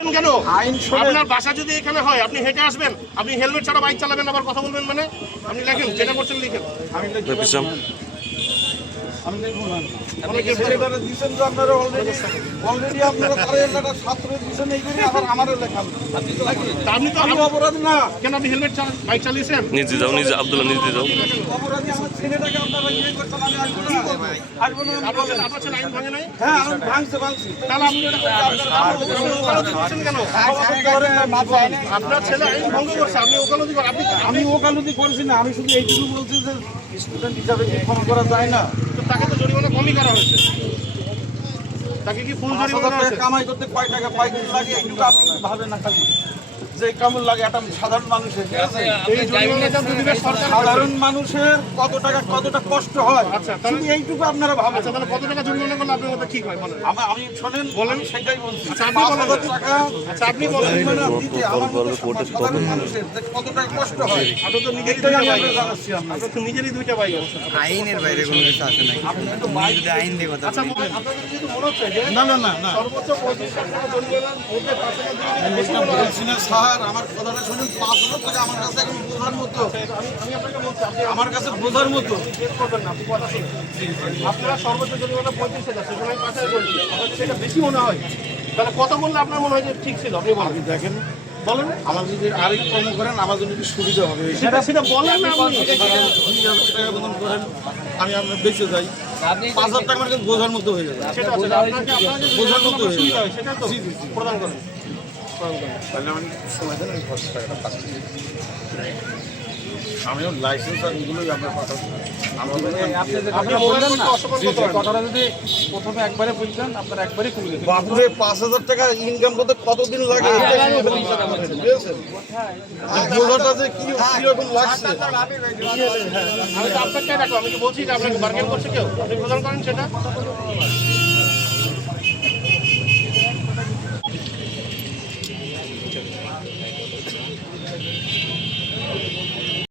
কেন আপনার বাসা যদি এখানে হয় আপনি হেঁটে আসবেন, আপনি হেলমেট ছাড়া বাইক চালাবেন, আবার কথা বলবেন, মানে আপনি লেখেন যেটা করছেন লিখেন। আপনি তো অপরাধ না, কেন আপনি হেলমেট ছাড়া বাইক চালিয়েছেন? নিজে যাও, নিজে আব্দুল্লাহ নিজে যাও। আপনার ছেলে আইন ভাঙে নাই? হ্যাঁ আমি ভাঙছে ভাঙছি তাহলে আপনি ওকালতি করছেন কেন? আপনার ছেলে আইন ভঙ্গ করছে, আপনি ওকালতি করেন? আমি ওকালতি করছি না, আমি শুধু এইটুকু বলছি যে স্টুডেন্ট হিসাবে ক্ষমা করা যায় না। তো তাকে তো জরিমানা কমই করা হয়েছে, তাকে কি ফুল 5,000 জরিমানা টাকা হয়েছে? কামাই করতে কয় টাকা পাই লাগে এইটুকু আপনি ভাবেন না, খালি যে কেমন লাগে একটা সাধারণ মানুষের, ঠিক আছে? এই জরিমানাটা তো দিবে সরকার। সাধারণ মানুষের কতটা কষ্ট হয়, আচ্ছা, শুধু এইটুকু আপনারা ভাবেন। আচ্ছা, তাহলে কত টাকা জরিমানা করলে আপনার মধ্যে ঠিক হয় বলেন? আমি শোনেন, বলেন। সেটাই বলছি। আচ্ছা, আপনি বলেন। 5,000 টাকা আচ্ছা, আপনি বলেন। জরিমানা দিতে আমার মতো সাধারণ মানুষের যে কতটা কষ্ট হয়, আপনার তো নিজেরই এটাই দুইটা আমি বাইক আপনাকে আছে। জানাচ্ছি। আপনার তো নিজেরই দুইটা বাইক আছে। আইনের বাইরে কোনো কিছু আছে নাকি? যদি আইন দিয়ে কথা আচ্ছা, আপনাদের যেহেতু মনে হচ্ছে যে না না না না, সর্বোচ্চ 35 লাখ টাকা জরিমানার মধ্যে 5,000 জরিমানা বেশি এটা মনে হয়। বলছি না স্যার, আমার কথাটা শুনুন। 5,000 টাকা আমার কাছে এখন বোঝার মতো, আমি আপনাকে বলছি, আপনি আমার কাছে বোঝার মতো। চেক করবেন না, আপনি কথা শুনুন। আপনারা সর্বোচ্চ জরিমানা 35,000, সেখানে আমি 5,000 বলছি। আপনার যদি এটা বেশি মনে হয়, তাহলে কত বললে আপনার মনে হয় যে ঠিক ছিল? আপনি বলেন। দেখেন, বলেন। আমার যদি আরেকটু কম করেন আমার জন্য একটু সুবিধা হবে। সেটা বলেন না আপনি। 2,000 টাকা মতন করেন, আমি আপনার বেঁচে যাই। 5,000 টাকা আমার কাছে বোঝার মতো হয়ে যাবে। সেটা আছে, আপনাকে বোঝার মতো হয়ে সুবিধা যাবে। হয়, সেটা তো জি, জি, জি। প্রদান করেন। তাহলে আমি সময় দেন, আমি 5,000 টাকাটা পাচ্ছি। আমিও লাইসেন্স আর এগুলোই আপনার পাঠাবো। আপনি মোবাইল করতে অসম্মান করতে পারেন। কথাটা যদি প্রথমে একবারে বুঝতেন আপনার একবারে খুলে দিতেন। বাপুরে 5,000 টাকা ইনকাম করতে কতদিন লাগে? বুঝেছেন? বোঝাটা যে কিরকম লাগছে। আমি তো আপনাকে ডাকলাম, আমি কি বলছি যে আপনাকে বার্গেন করছে কেউ? আপনি প্রদান করেন সেটা।